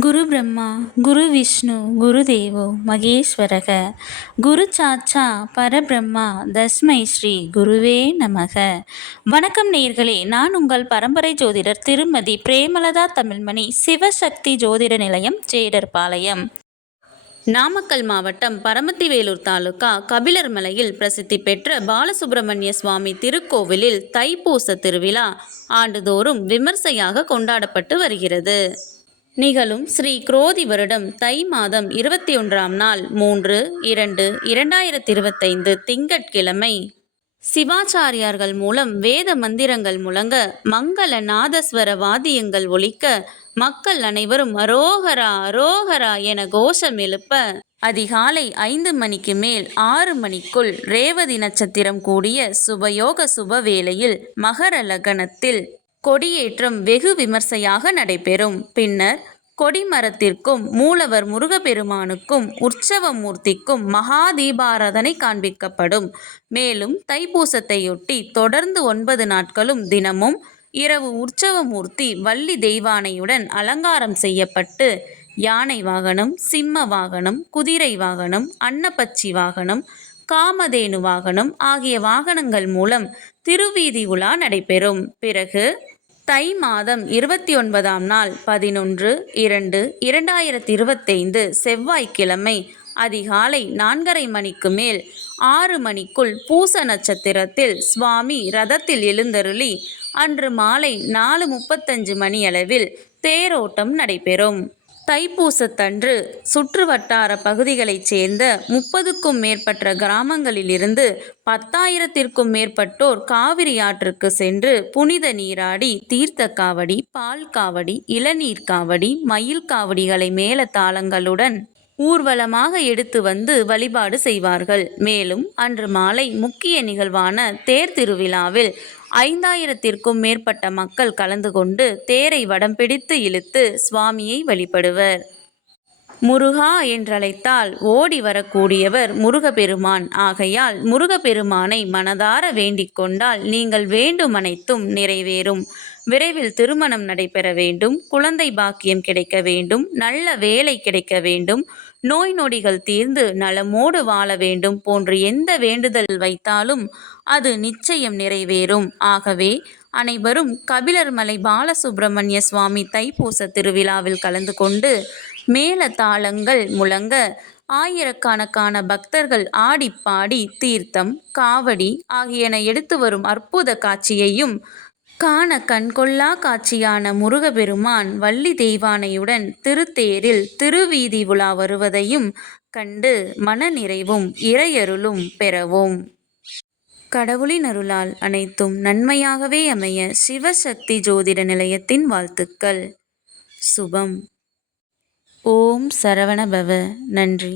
குரு பிரம்மா குரு விஷ்ணு குரு தேவோ மகேஸ்வரக. குரு சாச்சா பரபிரம்மா தஸ்மை ஸ்ரீ குருவே நமக. வணக்கம் நேர்களே நான் உங்கள் பரம்பரை ஜோதிடர் திருமதி பிரேமலதா தமிழ்மணி சிவசக்தி ஜோதிட நிலையம் ஜேடர்பாளையம் நாமக்கல் மாவட்டம் பரமத்திவேலூர் தாலுகா கபிலர் மலையில் பிரசித்தி பெற்ற பாலசுப்பிரமணிய சுவாமி திருக்கோவிலில் தைப்பூச திருவிழா ஆண்டுதோறும் விமர்சையாக கொண்டாடப்பட்டு வருகிறது. நிகழும் ஸ்ரீ குரோதி வருடம் தை மாதம் இருபத்தி ஒன்றாம் நாள் மூன்று இரண்டு இரண்டாயிரத்தி இருபத்தைந்து திங்கட்கிழமை. சிவாச்சாரியார்கள் மூலம் வேத மந்திரங்கள் முழங்க மங்கள நாதஸ்வர வாத்தியங்கள் ஒழிக்க மக்கள் அனைவரும் அரோகரா அரோகரா என கோஷம் எழுப்ப அதிகாலை ஐந்து மணிக்கு மேல் ஆறு மணிக்குள் ரேவதி நட்சத்திரம் கூடிய சுபயோக சுப வேளையில் மகர லக்னத்தில் கொடியேற்றம் வெகு விமர்சையாக நடைபெறும். பின்னர் கொடிமரத்திற்கும் மூலவர் முருகப்பெருமானுக்கும் உற்சவ மூர்த்திக்கும் மகா தீபாராதனை காண்பிக்கப்படும். மேலும் தைப்பூசத்தையொட்டி தொடர்ந்து ஒன்பது நாட்களும் தினமும் இரவு உற்சவ மூர்த்தி வள்ளி தெய்வானையுடன் அலங்காரம் செய்யப்பட்டு யானை வாகனம் சிம்ம வாகனம் குதிரை வாகனம் அன்னப்பச்சி வாகனம் காமதேனு வாகனம் ஆகிய வாகனங்கள் மூலம் திருவீதி உலா நடைபெறும். பிறகு தை மாதம் இருபத்தி ஒன்பதாம் நாள் பதினொன்று இரண்டு இரண்டாயிரத்தி இருபத்தைந்து செவ்வாய்க்கிழமை அதிகாலை நான்கரை மணிக்கு மேல் ஆறு மணிக்குள் பூச நட்சத்திரத்தில் சுவாமி ரதத்தில் எழுந்தருளி அன்று மாலை நாலு முப்பத்தஞ்சு மணியளவில் தேரோட்டம் நடைபெறும். தைப்பூசத்தன்று சுற்று வட்டார பகுதிகளைச் சேர்ந்த முப்பதுக்கும் மேற்பட்ட கிராமங்களிலிருந்து பத்தாயிரத்திற்கும் மேற்பட்டோர் காவிரி ஆற்றுக்கு சென்று புனித நீராடி தீர்த்த காவடி பால் காவடி இளநீர் காவடி மயில் காவடிகளை மேல தாளங்களுடன் ஊர்வலமாக எடுத்து வந்து வழிபாடு செய்வார்கள். மேலும் அன்று மாலை முக்கிய நிகழ்வான தேர் திருவிழாவில் ஐந்தாயிரத்திற்கும் மேற்பட்ட மக்கள் கலந்து கொண்டு தேரை வடம் பிடித்து இழுத்து சுவாமியை வழிபடுவர். முருகா என்றழைத்தால் ஓடி வரக்கூடியவர் முருகப்பெருமான். ஆகையால் முருகப்பெருமானை மனதார வேண்டிக் கொண்டால் நீங்கள் வேண்டும் அனைத்தும் நிறைவேறும். விரைவில் திருமணம் நடைபெற வேண்டும் குழந்தை பாக்கியம் கிடைக்க வேண்டும் நல்ல வேலை கிடைக்க வேண்டும் நோய் நொடிகள் தீர்ந்து நலமோடு வாழ வேண்டும் போன்று எந்த வேண்டுதல் வைத்தாலும் அது நிச்சயம் நிறைவேறும். ஆகவே அனைவரும் கபிலர்மலை பாலசுப்பிரமணிய சுவாமி தைப்பூச திருவிழாவில் கலந்து கொண்டு மேல தாளங்கள் முழங்க ஆயிரக்கணக்கான பக்தர்கள் ஆடிப்பாடி தீர்த்தம் காவடி ஆகியன எடுத்து வரும் அற்புத காட்சியையும் காண கண்கொள்ளா காட்சியான முருகபெருமான் வள்ளி தெய்வானையுடன் திருத்தேரில் திருவீதி உலா வருவதையும் கண்டு மனநிறைவும் இறையருளும் பெறவும். கடவுளின் அருளால் அனைத்தும் நன்மையாகவே அமைய சிவசக்தி ஜோதிட நிலையத்தின் வாழ்த்துக்கள். சுபம். ஓம் சரவணபவ நன்றி.